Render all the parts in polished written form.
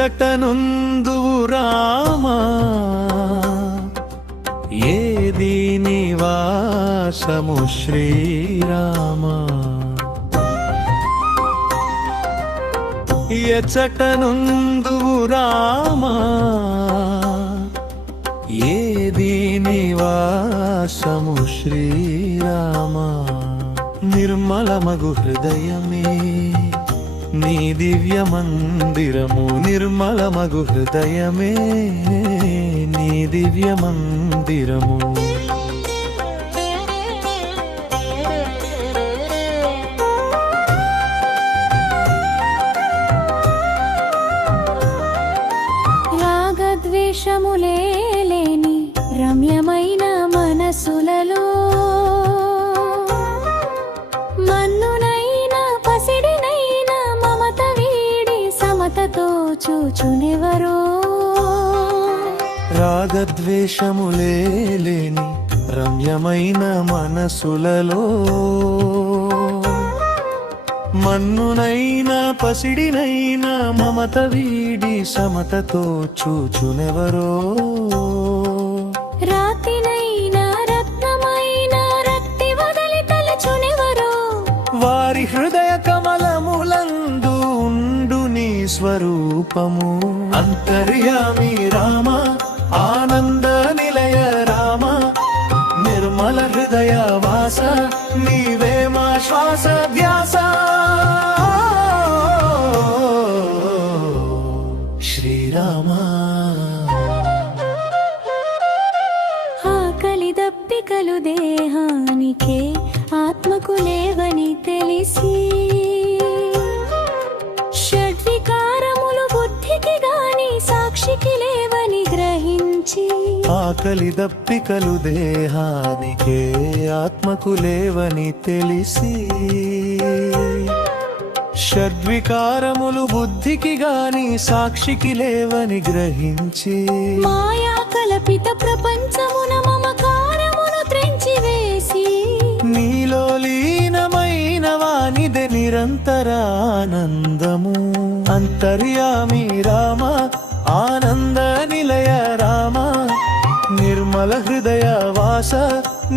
ఎచ్చటనుందువు రామా ఏది నివాసము శ్రీరామా ఎచ్చటనుందువు రామా ఏది నివాసము శ్రీరామా నిర్మలమగు హృదయమే నీ దివ్య మందిరము నిర్మలమగు హృదయమే నీ దివ్య మందిరము రాగద్వేషములే లేని రమ్యమైన మనసులలో చూచునెవరో రాగద్వేషములే లేని రమ్యమైన మనసులలో మన్నునైనా పసిడినైనా మమత వీడి సమతతో చూచునెవరో రాతినైనా రత్నమైన రక్తి వదలి తలచునెవరో వారి హృదయ కమలములందు స్వరూపము అంతర్యామి రామ ఆనంద నిలయ రామ నిర్మల హృదయ వాస నీవే మా శ్వాస ధ్యాస శ్రీరామ ఆకలి దప్పికలు దేహానికే ఆత్మకు లేవని తెలిసి సాక్షికి లేవని గ్రహించి ఆకలి దప్పికలు దేహానికే ఆత్మకు లేవని తెలిసి షడ్వికారములు బుద్ధికి గాని సాక్షికి లేవని గ్రహించి మాయా కల్పిత ప్రపంచమున మమకారమును త్రెంచి వేసి నీలో లీనమైన వానిదే నిరంతరానందము అంతర్యామి రామ ఆనంద నిలయ రామ నిర్మల హృదయ వాస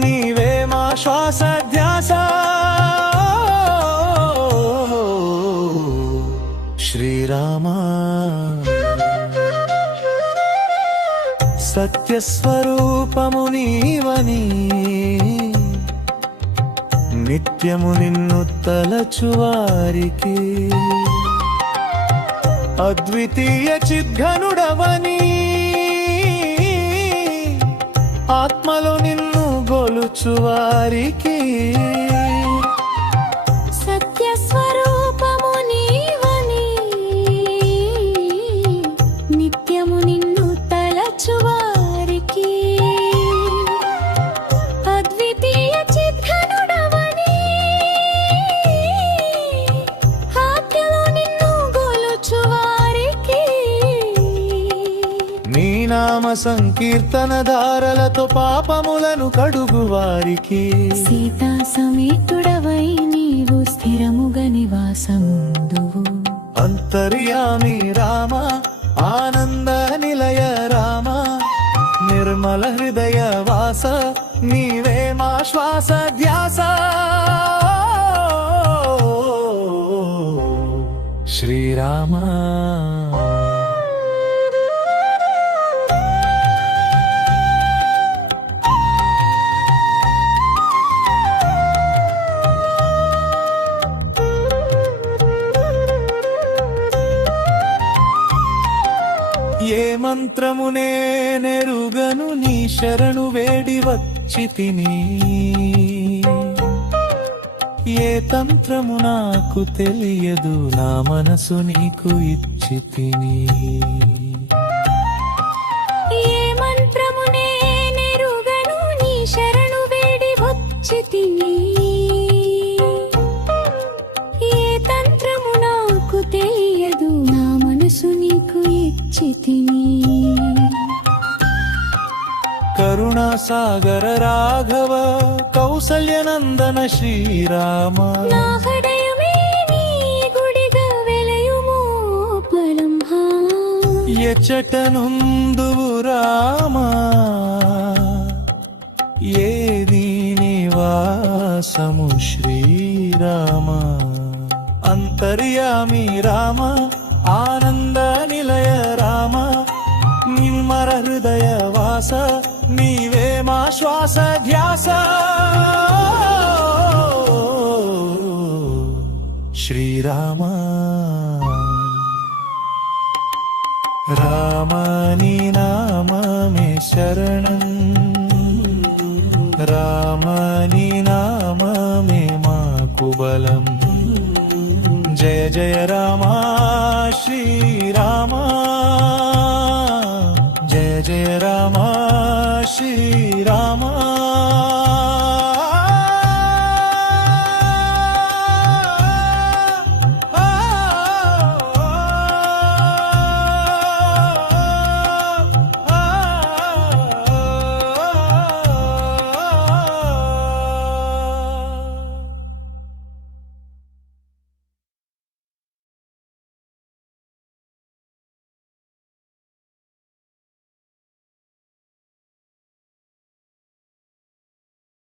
నీవే మా శ్వాస ధ్యాస శ్రీరామ సత్యస్వరూపము నీవని నిత్యము నిన్ను తలచువారికి అద్వితీయ చిద్ఘనుడవని ఆత్మలో నిన్ను గొలుచువారికి సత్యస్వరూపము నీవని నిత్యము నిన్ను తలచువారికి అద్వితీయ చిద్ఘనుడవని ఆత్మలో నిన్ను గొలుచువారికి నీ నామ సంకీర్తన ధారలతో పాపములను కడుగువారికి సీతా సమేతుడవై నీవు స్థిరముగా నివాసముందువు అంతర్యామి రామ ఆనంద నిలయ రామ నిర్మల హృదయ వాస నీవే మా శ్వాస ధ్యాస శ్రీరామ ఏ మంత్రమునే నెరుగను నీ శరణు వేడి వచ్చి తిని ఏ తంత్రము నాకు తెలియదు నా మనసు నీకు ఇచ్చి తిని ఏ మంత్రమునే నెరుగను నీ శరణు వేడి వచ్చి తిని ఏ తంత్రము నాకు తెలియదు నా మనసు నీకు ఇచ్చి తిని కరుణాసాగర రాఘవ కౌసల్యనందన శ్రీరామ నా హృదయమే నీ గుడిగా వెలయుము పరంహా ఎచ్చటనుందువు రామా ఏది నివాసము శ్రీరామ అంతర్యామి రామ ఆనంద నిలయ రామ నిర్మర హృదయ వాస నీవే మా శ్వాస ధ్యాస శ్రీరామ రామని నామమే శరణం రామని నామమే మాకు బలం జయ జయ రామ శ్రీరామ జయ జయ రామ శ్రీ